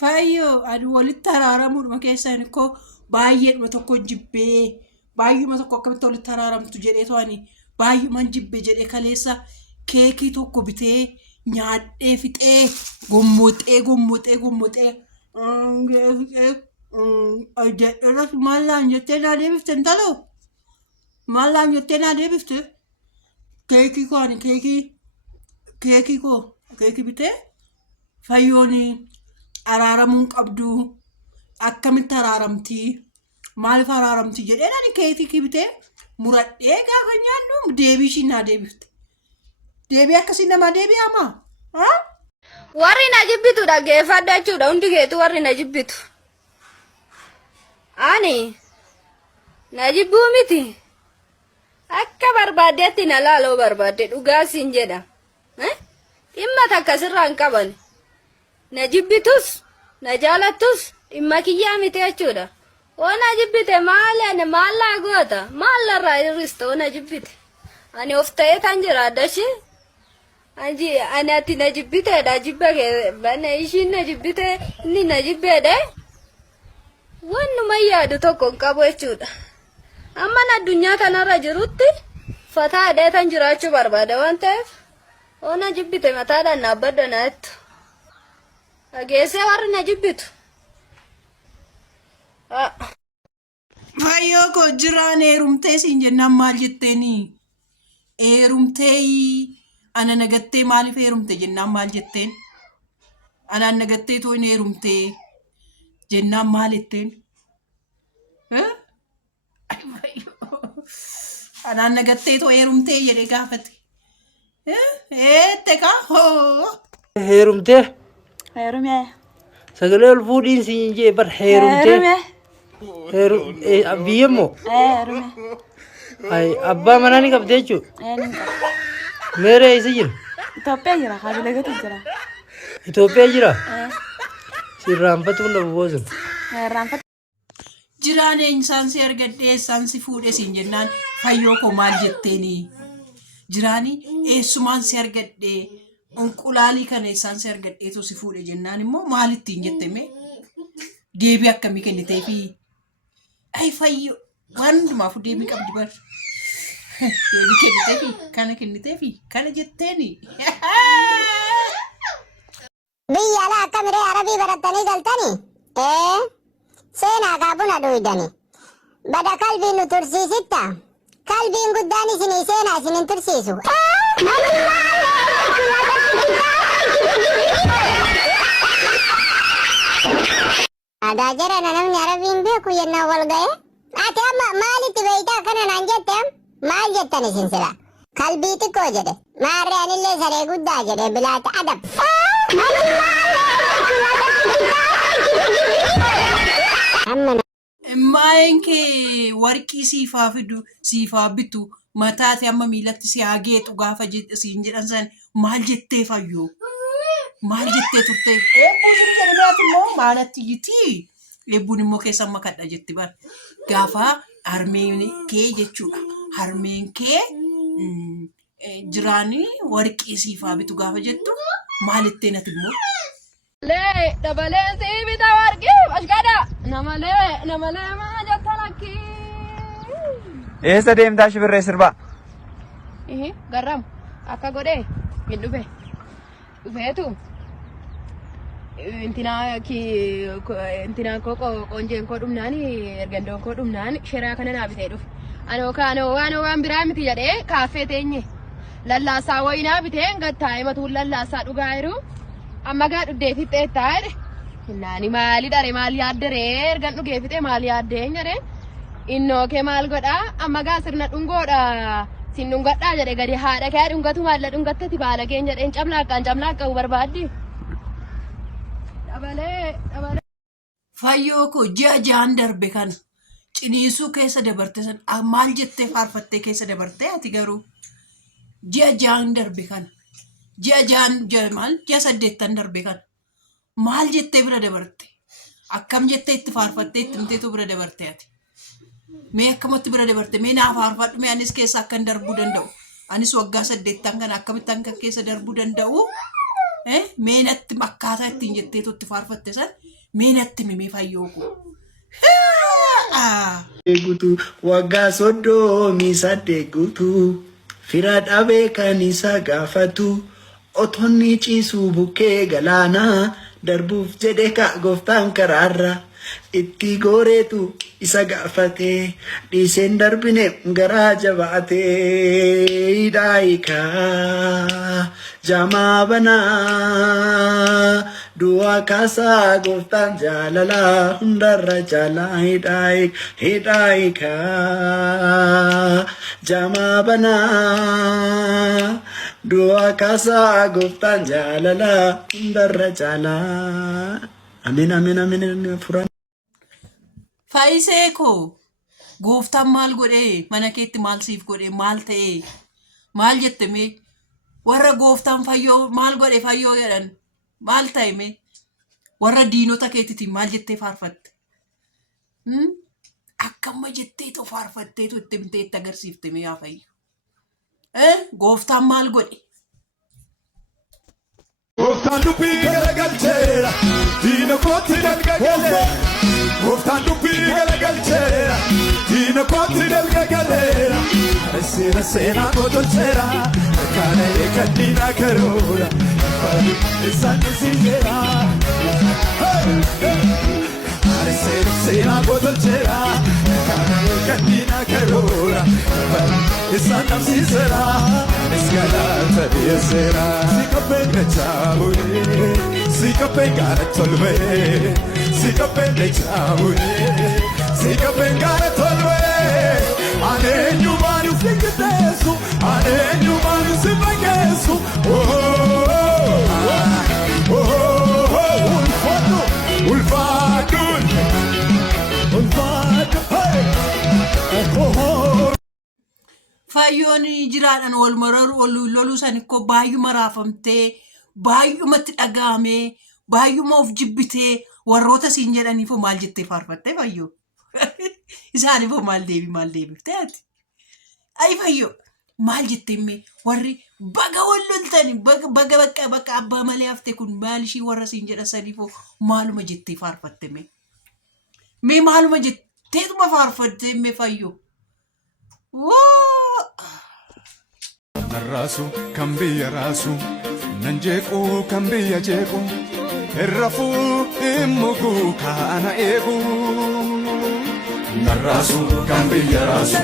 Fayyoo aduu walitti araaramuudhuma keessaan koo baay'eedhuma tokko jibbee baay'uma tokko akkamitti walitti araaramtu jedheetu ani baay'uman jibbe jedhee kaleessa keekii tokko bitee nyaadhee fixee gommoxee jedheeras maallaan jettee naa deebifte intaloo maallaan jettee naa deebifte keekii koo ani keekii bitee fayyooni araaramuun qabdu akkamitti araaramtii maaliif araaramtii jedhee ani keekii bitee muradhee gaafa nyaannu deebii naa deebifte deebii akkasii namaa deebi'amaa warri na jibbitu dhaggeeffadha jechuudha hundi keetu warri na jibbitu ani na jibbuu miti akka barbaadeetti na laaloo barbaade dhugaa siin jedha dhimma takka sirraan qaban na jibbitus na jaalattus dhimma kiyyaa miti jechuudha ona jibbite maallaa goota maallarraa hirristoo na jibbite ani of ta'ee tan jiraadha ishee ani ati na jibbiteedha jibba kee bana ishiin na jibbite inni na jibbeedha wannuma yaadu tokko hin qabu jechuudha amma addunyaa kanarra jirutti fataadhee tan jiraachuu barbaada waan ta'eef ona jibbite mataadhaan dhaabbadha naattu dhageessee warri na jibbitu fayyoo koo jiraan heerumtee siin jennaan maal jetteeni heerumtee ana nagattee maaliif heerumte jennaan maal jetteen anaan nagattee too hin heerumtee jennaan maal jetteen anaan nagattee too heerumtee jedhee gaafate kaa hoo heerumtee heerumee sagalee ol fuudhiin siin jee bar heerumtee biyyammoo heerumee abbaa manaa ni qabdee jechuudha ni qaba meeree isa jira Itoophiyaa jira haabilee gatu jira Itoophiyaa jira sirraanfatuun dhabu boosun raanfatu jiraan eenyisaan si argadhee isaan si fuudhe siin jennaan fayyoo koo maal jetteeni jiraanii eessumaan si argadhee onqulaalii kana isaan si argadheetu si fuudhe jennaan immoo maalittiin jetteme deebii akkamii kenniteefi ay fayyoo waan hundumaafu deebii qabdi bar deebii kenniteefi kana jetteeni biyya alaa akkamiree arabii barattanii galtanii seenaa kaabuna dhuydani bada qalbiin nu tursiisitta qalbiin guddaan isinii seenaa isinin tursiisu aadaa jarana namni arabiin beeku yennaan wal ga'e ati amma maalitti beeytaa kana naan jette maal jettan isin sila qalbii xiqqoo jedhe maarree anillee saree guddaa jedhe bilaata adab Maayin kee warqii siifaa fidu siifaa bitu mataati amma miilatti si hageetu gaafa siin jedhan san maal jettee fayyoo maal jettee turte eebbuu sun jedhanaati immoo maalatti yitii eebbuun immoo keessan makadha jetti bar gaafa harmeen kee jechuudha harmeen kee jiraanii warqii siifaa bitu gaafa jettu maalittee nati immoo lee dabalee sii bita warqii ashkada namalee maa jetta lakkii eessa deemtaa shibirree sirbaa garram akka godhee hin dhufeetu intinaa koo qoonjeen koo dhumnaani ergandoon koo dhumnaani shiraa kana naa bitee dhufe anoo waan biraa miti jedhee kaaffee teenye lallaasaa wayinaa bitee gattaa'e matuun lallaasaa dhugaa jiru amma gaa dhuddee fixee taa'e naani maali dhare maal yaaddare ergan dhugee fixee maal yaaddee jedhee innoo kee maal godhaa amma gaa sirna dhungoodha sin dhungadhaa jedhe gadi haadha kee dhungatu maalla dhungatteti baala keenya jedheen camlaaqqa barbaaddi dabalee fayyoo koo ji'a ja'an darbe kana ciniisuu keessa dabarte san maal jettee faarfattee keessa dabarte ati garuu ji'a ja'an darbe kana ji'a 8 darbe kana maal jettee bira dabarte akkam jettee itti faarfattee itti himteetu bira dabarte ati mee akkamatti bira dabarte mee naa faarfadhu mee anis keessa akkan darbuu danda'u anis waggaa 8 kana akkamitti akka keessa darbuu danda'u meenatti makkaataa ittiin jettee tutti faarfatte san meenatti mimee fayyooku. Eegutu waggaa soddomii saddeegutu fira dhabee kan isa gaafatu otonni ciisuu bukkee galaanaa darbuuf jedhe ka gooftaan karaarra itti gooreetu isa gaafate dhiiseen darbine garaa jabaate hidhaayikaa jamaa banaa du'a kaasaa gooftaan jaalala hundarra jaalaa hidhaayikaa jamaa banaa du'a kaasaa gooftaan jaalala hundarra jaalaa. Amin amin amin furan. Faayisee koo gooftaan maal godhee mana keetti maal siif godhee maal ta'ee maal jettee warra gooftaan fayyoo maal godhee fayyoo jedhan maal ta'e warra diinota keetiitiin maal jettee faarfatte akkamma jettee to faarfattee to itti himtee itti agarsiifte yaa fayyu gooftaan maal godhe. Gooftaan dubbii garagalcheera diina kootti dalgagale. Gooftaan dubbii garagalcheera diina kootti dalgagaleera. Seera seenaa kotolcheera kana eegan diina karoora isaan isiiseera. Seera seenaa kotolcheera kana eegan diina karoora isaan namsiiseera. Escalata biesera, si capende chabule, si capengara tolwe, si capende chabule, si capengara tolwe. Ane nyumanu fikitesu, ane nyumanu sipagesu. Oh oh oh, ulfadu, ulfadu, ulfadu, hey, oh oh. Fayyoon jiraadhaan wal mararu wal loluu san ikko baay'uma raafamtee baay'umatti dhagahamee baay'uma of jibbitee warroota siin jedhaniifoo maal jettee faarfattee fayyoo isaaniifoo maal deebiftee ati ay fayyoo maal jettee warri baga wal loltani baga bakka abbaa malee haftee kun maal ishii warra siin jedhan saniifoo maaluma jettee faarfatte maaluma jetteetuma faarfatte fayyoo. Narrasu kan biyya raasu nan jeequ kan biyya jeequ irrafuu immugu kaana eegu. Narrasu kan biyya raasu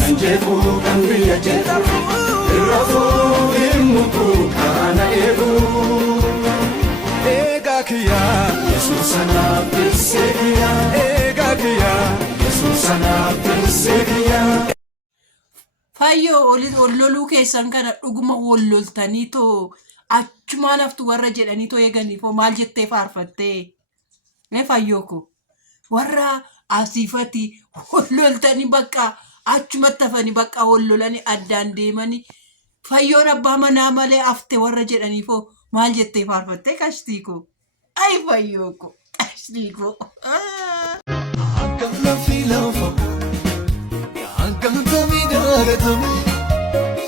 nan jeequ kan biyya jeequ irrafuu immugu kaana eegu. Eegaa kiyyaa Yesuus anaaf tiksee kiyyaa eegaa kiyyaa Yesuus anaaf tiksee kiyyaa. Fayyoo loluu keessan kana dhuguma wal loltanii too achumaan haftu warra jedhanii too eeganiifoo maal jettee faarfattee fayyoo ko warra asiifati wal loltanii bakka achumatti hafanii bakka wal lolanii addaan deemanii fayyoon abbaa manaa malee hafte warra jedhaniifoo maal jettee faarfattee qashtii ko ay fayyoo ko qashtii ko.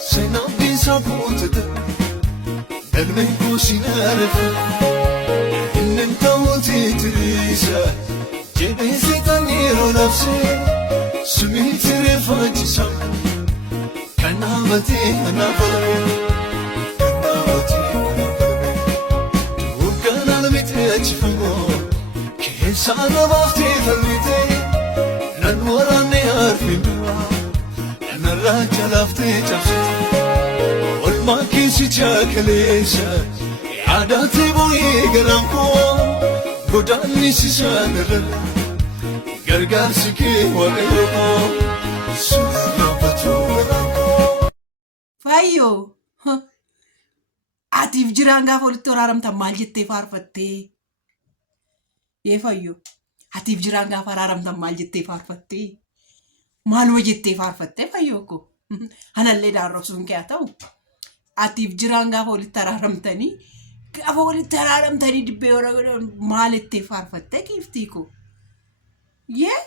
Senang bisa putet, elmen kusinaref, inen tahu titrisa, jadi setaniro nafse, sumitire fajisam, kanamati anafale, kanamati anafale, bukan almite achfango, kesana wafti thalite, nan warane arfinua. Narracha lafte chapsite, olma kisi chakalesa, yaadate boye garamko, godani sisanera, gargar sike waqayoko, sunabatu garamko. Fayyoo atiif jiraan gaafa walitti araaramtan maal jettee faarfattee? Yee fayyoo atiif jiraan gaafa araaramtan maal jettee faarfattee? Maaluma jettee faarfattee fayyoo ko anallee daarrobsuun kee haa ta'u atiif jiraan gaafa walitti araaramtanii dibbee warra maal jettee faarfattee kiiftii ko yee.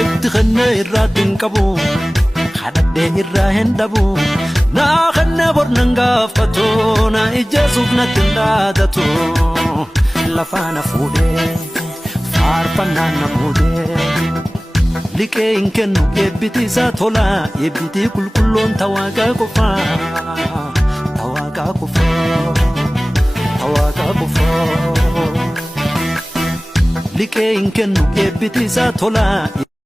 Itti kanneen irraa dinqabu kadhadhee irraa hin dhabu na khanna bornanga fato na ijazuk na tindadato lafana fude farpanna namude like inkenu ebiti za tola ebiti kulkullon tawaga kufa tawaga kufa tawaga kufa like inkenu ebiti za tola